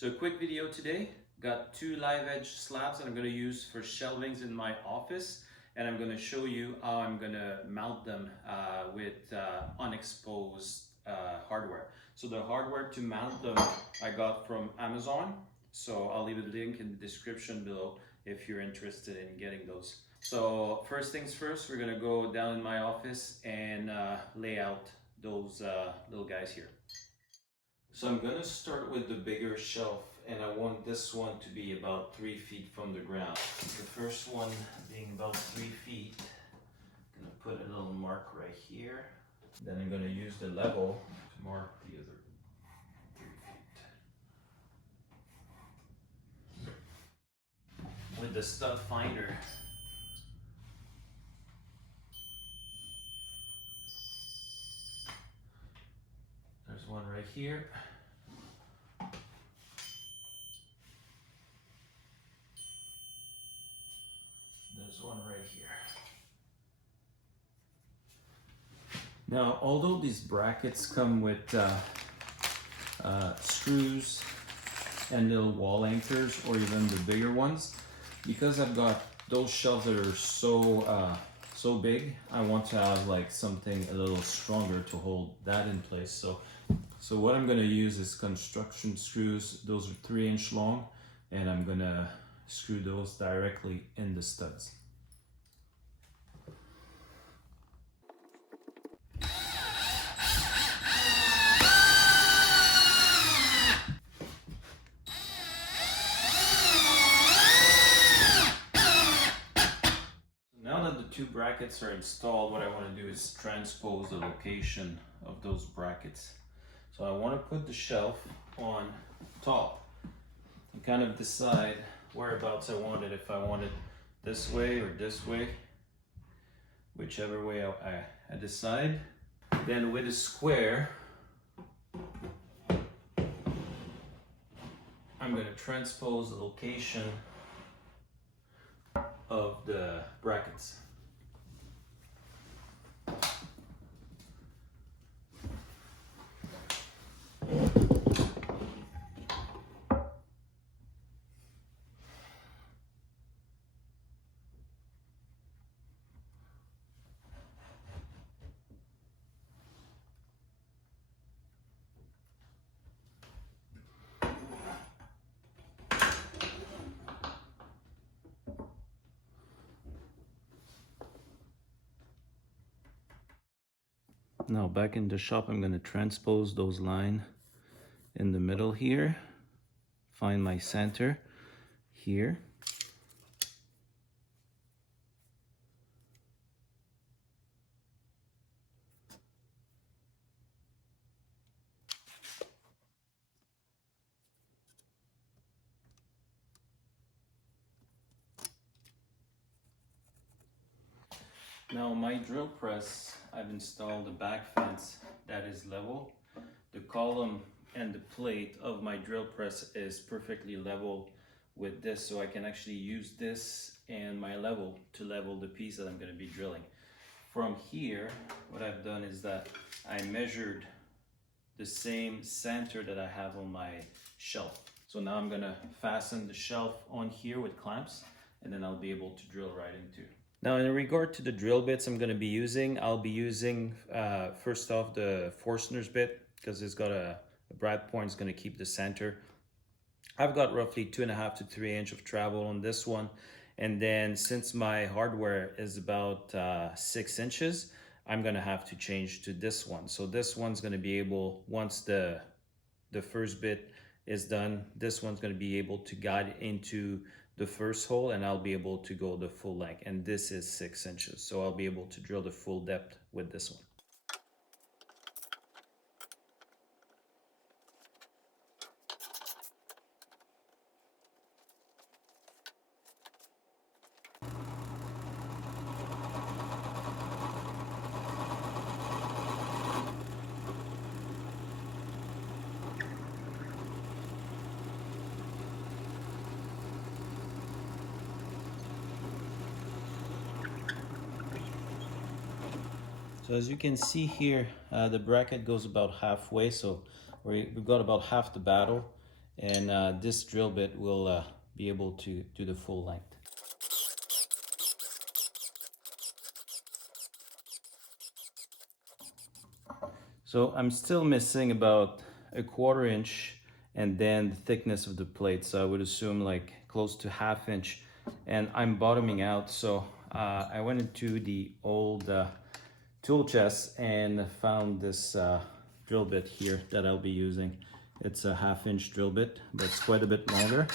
So a quick video today. Got two live edge slabs that I'm going to use for shelvings in my office, and I'm going to show you how I'm going to mount them with unexposed hardware. So the hardware to mount them I got from Amazon, so I'll leave a link in the description below if you're interested in getting those. So first things first, we're going to go down in my office and lay out those little guys here. So I'm going to start with the bigger shelf, and I want this one to be about 3 feet from the ground. The first one being about 3 feet. I'm going to put a little mark right here. Then I'm going to use the level to mark the other 3 feet. With the stud finder, there's one right here. There's one right here. Now, although these brackets come with screws and little wall anchors, or even the bigger ones, because I've got those shelves that are so big, I want to have like something a little stronger to hold that in place. So what I'm going to use is construction screws. Those are 3-inch long, and I'm going to screw those directly in the studs. Now that the two brackets are installed, what I want to do is transpose the location of those brackets. So I want to put the shelf on top and kind of decide whereabouts I want it, if I want it this way or this way, whichever way I decide. Then with a square, I'm going to transpose the location of the brackets. Now back in the shop, I'm going to transpose those lines in the middle here, find my center here. Now my drill press, I've installed a back fence that is level. The column and the plate of my drill press is perfectly level with this, so I can actually use this and my level to level the piece that I'm going to be drilling. From here, what I've done is that I measured the same center that I have on my shelf. So now I'm going to fasten the shelf on here with clamps, and then I'll be able to drill right into. Now in regard to the drill bits I'm going to be using, I'll be using first off the Forstner's bit, because it's got a brad point. It's going to keep the center. I've got roughly 2.5 to 3 inch of travel on this one, and then since my hardware is about 6 inches, I'm going to have to change to this one. So this one's going to be able, once the first bit is done, this one's going to be able to guide into the first hole, and I'll be able to go the full length, and this is 6 inches, so I'll be able to drill the full depth with this one. So as you can see here, the bracket goes about halfway, so we've got about half the battle, and this drill bit will be able to do the full length. So I'm still missing about a 1/4 inch and then the thickness of the plate. So I would assume like close to 1/2 inch, and I'm bottoming out. So I went into the old tool chest and found this drill bit here that I'll be using. It's a 1/2 inch drill bit, but it's quite a bit longer.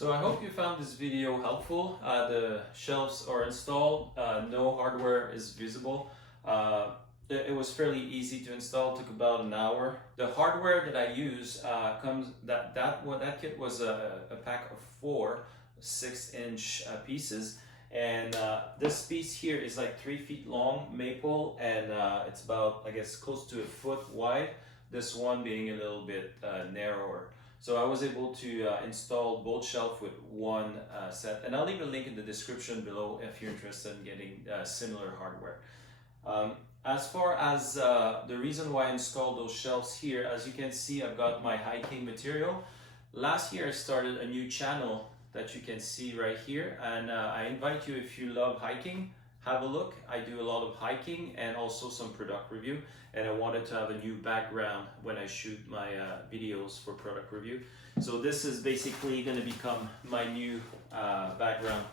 So I hope you found this video helpful. The shelves are installed, no hardware is visible. It was fairly easy to install, took about an hour. The hardware that I use that kit was a pack of 4 6-inch pieces, and this piece here is like 3 feet long maple, and it's about, I guess, close to 1 foot wide. This one being a little bit narrower. So I was able to install both shelves with one set, and I'll leave a link in the description below if you're interested in getting similar hardware. As far as the reason why I installed those shelves here, as you can see, I've got my hiking material. Last year I started a new channel that you can see right here, and I invite you, if you love hiking, have a look. I do a lot of hiking and also some product review, and I wanted to have a new background when I shoot my videos for product review. So this is basically going to become my new background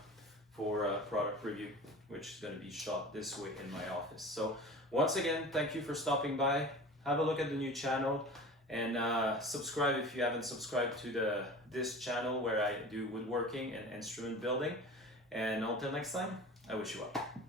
for product review, which is going to be shot this way in my office. So once again, thank you for stopping by. Have a look at the new channel, and subscribe if you haven't subscribed to this channel where I do woodworking and instrument building. And until next time, I wish you well.